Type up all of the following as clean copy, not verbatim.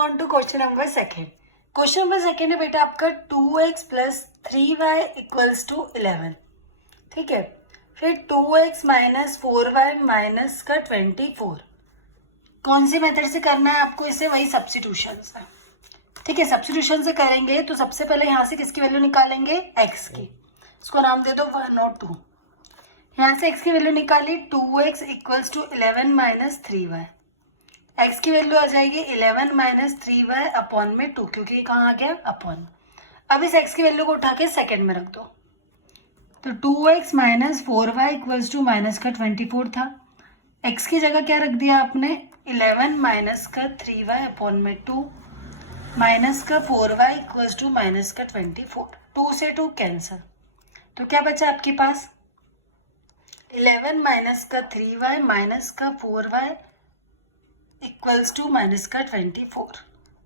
On to question number second. Question number second है बेटा आपका 2x plus 3y equals to 11। ठीक है, फिर 2x माइनस 4y माइनस का 24। कौन सी मेथड से करना है आपको इसे? वही सब्स्टिट्यूशन से। ठीक है, सब्स्टिट्यूशन से करेंगे तो सबसे पहले यहाँ से किसकी वैल्यू निकालेंगे? x की। इसको नाम दे दो 1 और 2। यहाँ से x की वैल्यू निकाली 2x equals to 11 minus 3y। x की वैल्यू आ जाएगी 11 माइनस 3y अपॉन में 2, क्योंकि ये कहाँ आ गया? अपॉन। अब इस x की वैल्यू को उठा के सेकेंड में रख दो, तो 2x minus 4y equals to minus का 24 था। x की जगह क्या रख दिया आपने? 11 माइनस का 3y अपॉन में 2 माइनस का 4y इक्वल्स टू माइनस का 24। 2 से 2 कैंसिल, तो क्या बचा आपके पास? 11 माइनस का 3y माइनस का 4y इक्वल्स टू माइनस का 24।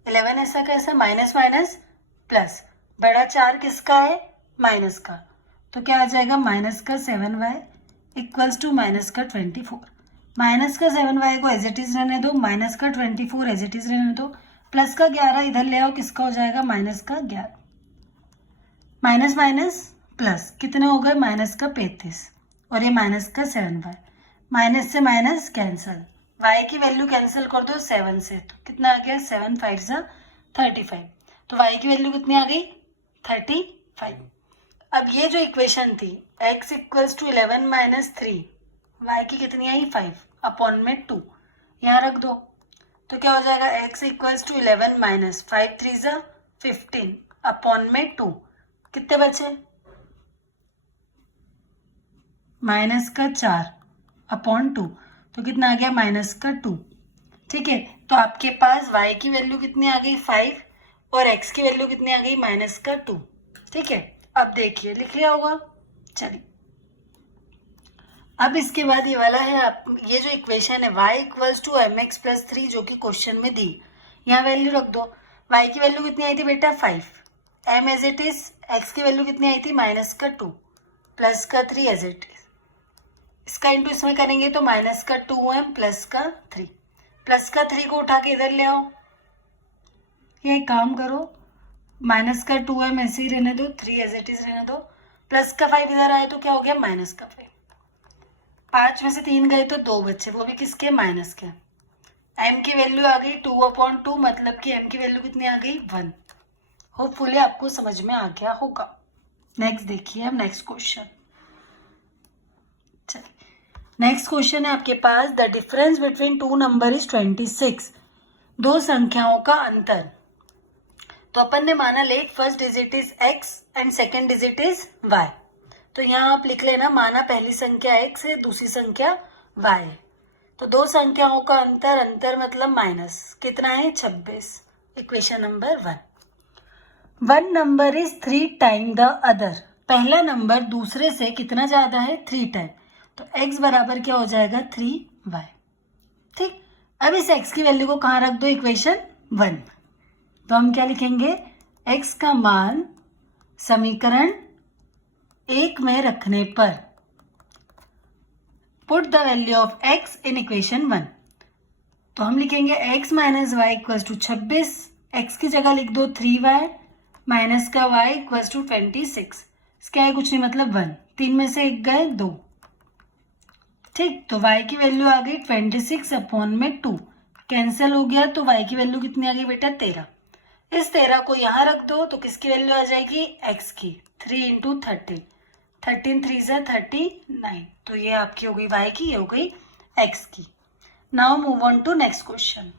11 ऐसा कैसा? माइनस माइनस प्लस, बड़ा 4 किसका है? माइनस का, तो क्या आ जाएगा? माइनस का 7y इक्वल्स टू माइनस का 24। माइनस का 7y को एज इट इज रहने दो, माइनस का 24 एज इट इज रहने दो, प्लस का 11 इधर ले आओ, किसका हो जाएगा? माइनस का 11। माइनस माइनस प्लस, कितने हो गए? माइनस का 35 और ये माइनस का 7y। माइनस से माइनस कैंसल, y की वैल्यू कैंसिल कर दो 7 से, तो कितना आ गया? 7 5 जा 35। तो y की वैल्यू कितनी आ गई? 35। अब ये जो इक्वेशन थी x equals to 11 minus 3, y की कितनी आई? 5 अपॉन में 2, यहाँ रख दो, तो क्या हो जाएगा? x इक्वल्स टू 11 माइनस 5 3 जा 15 अपॉन में 2, कितने बचे? माइनस का 4 अपॉन 2, तो कितना आ गया? माइनस का 2। ठीक है, तो आपके पास y की वैल्यू कितनी आ गई? 5 और x की वैल्यू कितनी आ गई? माइनस का 2। ठीक है, अब देखिए, लिख लिया होगा। चलिए, अब इसके बाद ये वाला है ये जो इक्वेशन है y equals to mx plus 3 जो कि क्वेश्चन में दी, यहाँ वैल्यू रख दो। y की वैल्यू कितनी आई थी बेटा? 5, m as it is. x की वैल्यू कितनी आई थी? माइनस का 2 प्लस का 3 एज इट इज। इसका इंटू इसमें करेंगे तो माइनस का 2m प्लस का 3। प्लस का 3 को उठा के इधर ले आओ, ये एक काम करो, माइनस का 2m ऐसे ही रहने दो, 3 एज इट इज रहने दो, प्लस का 5 इधर आए तो क्या हो गया? माइनस का 5। 5 में से 3 गए तो 2 बच्चे, वो भी किसके? माइनस के। m की वैल्यू आ गई 2/2, मतलब कि m की वैल्यू कितनी आ गई? 1। होपफुली आपको समझ में आ गया होगा। नेक्स्ट देखिए, अब नेक्स्ट क्वेश्चन। चलिए, नेक्स्ट क्वेश्चन है आपके पास, the difference between two number is 26। दो संख्याओं का अंतर। तो अपन ने माना let first digit is x and second digit is y। तो यहाँ आप लिख लेना, माना पहली संख्या x है, दूसरी संख्या y है। तो दो संख्याओं का अंतर, अंतर मतलब माइनस, कितना है? 26। Equation number 1। One number is 3 time the other. पहला नंबर दूसरे से कितना ज्यादा है? 3 टाइम। तो x बराबर क्या हो जाएगा? 3y। ठीक, अब इस x की वैल्यू को कहाँ रख दो? इक्वेशन 1। तो हम क्या लिखेंगे? x का मान समीकरण 1 में रखने पर, put the value of x in equation 1। तो हम लिखेंगे x minus y equals to 26। x की जगह लिख दो 3y माइनस का y इक्वल्स टू 26। इसका है कुछ नहीं, मतलब 1। 3 में से 1 गए 2। ठीक, तो y की वैल्यू आ गई 26 अपॉन में 2, कैंसिल हो गया, तो y की वैल्यू कितनी आ गई बेटा? 13। इस 13 को यहाँ रख दो, तो किसकी वैल्यू आ जाएगी? x की। 3 इंटू 13, 13 3 जा 39। तो ये आपकी हो गई y की, ये हो गई x की। Now move on to next question.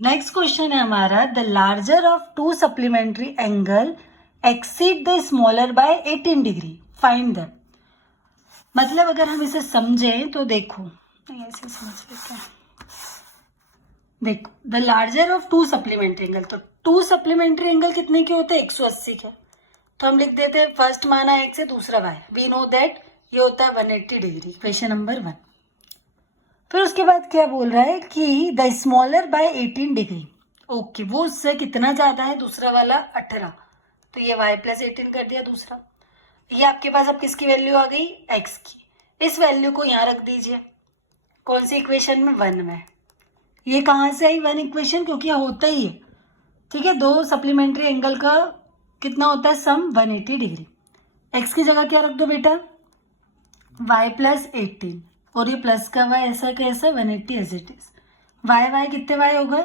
Next question है हमारा, the larger of two supplementary angle exceed the smaller by 18 degree, find them. मतलब अगर हम इसे समझें तो देखो, ऐसे समझ लेते हैं। देखो, the larger of two supplementary angle, तो टू सप्लीमेंट्री एंगल कितने के होते हैं? 180 के। तो हम लिख देते हैं फर्स्ट माना x है, दूसरा y। वी नो दैट ये होता है 180 डिग्री, इक्वेशन नंबर 1। फिर उसके बाद क्या बोल रहा है कि the smaller by 18 degree. Okay, वो उससे कितना ज्यादा है? दूसरा वाला 18, तो ये y प्लस 18 कर दिया दूसरा। ये आपके पास अब किसकी वैल्यू आ गई? x की। इस वैल्यू को यहाँ रख दीजिए, कौन सी इक्वेशन में? 1 में। ये कहाँ से आई वन इक्वेशन, क्योंकि यह होता ही है, ठीक है। दो सप्लीमेंट्री एंगल का कितना होता है सम 180 डिग्री। एक्स की जगह क्या रख दो बेटा, y प्लस 18, और ये प्लस का y ऐसा कैसा 180 एज इट इज। y कितने y हो गए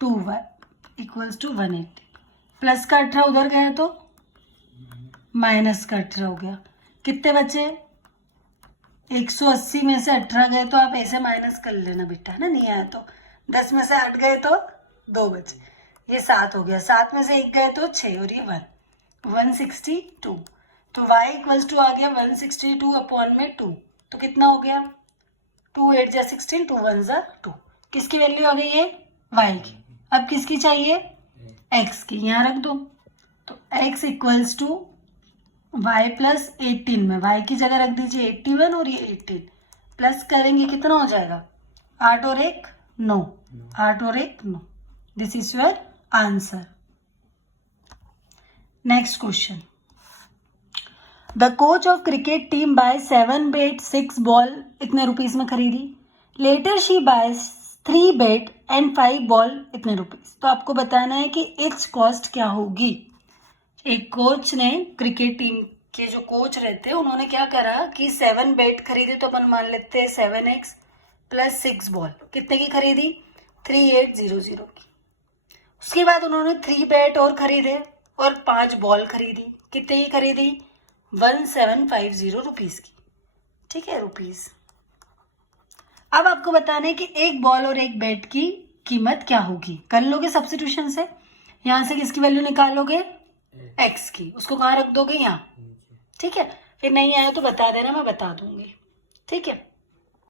2y इक्वल्स टू 180, प्लस का 18 उधर गया तो माइनस का 18 हो गया, कितने बचे 180 में से 18 गए तो आप ऐसे माइनस कर लेना बेटा, है ना, नहीं आया तो 10 में से 8 गए तो 2 बचे, ये 7 हो गया, 7 में से 1 गए तो 6 और ये 162, तो y इक्वल्स टू आ गया 162 अपॉन में 2, तो कितना हो गया 2 8 जा 16, 2 1 जा 2, किसकी वैल्यू आ गई है y की। अब किसकी चाहिए x की, यहाँ रख दो, तो x equals to y plus 18 में y की जगह रख दीजिए 81 और ये 18, प्लस करेंगे कितना हो जाएगा 8 और 1 9, 8 और 1 9, this is your answer. Next question, the coach of cricket team buy 7 bat 6 ball इतने रुपीज में खरीदी, later she buys 3 bat and 5 ball इतने रुपीज। तो आपको बताना है कि इच कॉस्ट क्या होगी। एक कोच ने, क्रिकेट टीम के जो कोच रहते हैं, उन्होंने क्या करा कि 7 बेट खरीदे, तो अपन मान लेते हैं 7x प्लस 6 बॉल कितने की खरीदी 3800 की। उसके बाद उन्होंने 3 बेट और खरीदे और 5 बॉल खरीदी, कितने की खरीदी 1750 रुपीज की, ठीक है रुपीज। अब आपको बताना है कि एक बॉल और एक बैट की कीमत क्या होगी। कर लोगे सब्स्टिट्यूशन से, यहाँ से किसकी वैल्यू निकालोगे एक्स की, उसको कहाँ रख दोगे यहाँ, ठीक है। फिर नहीं आया तो बता देना, मैं बता दूंगी, ठीक है।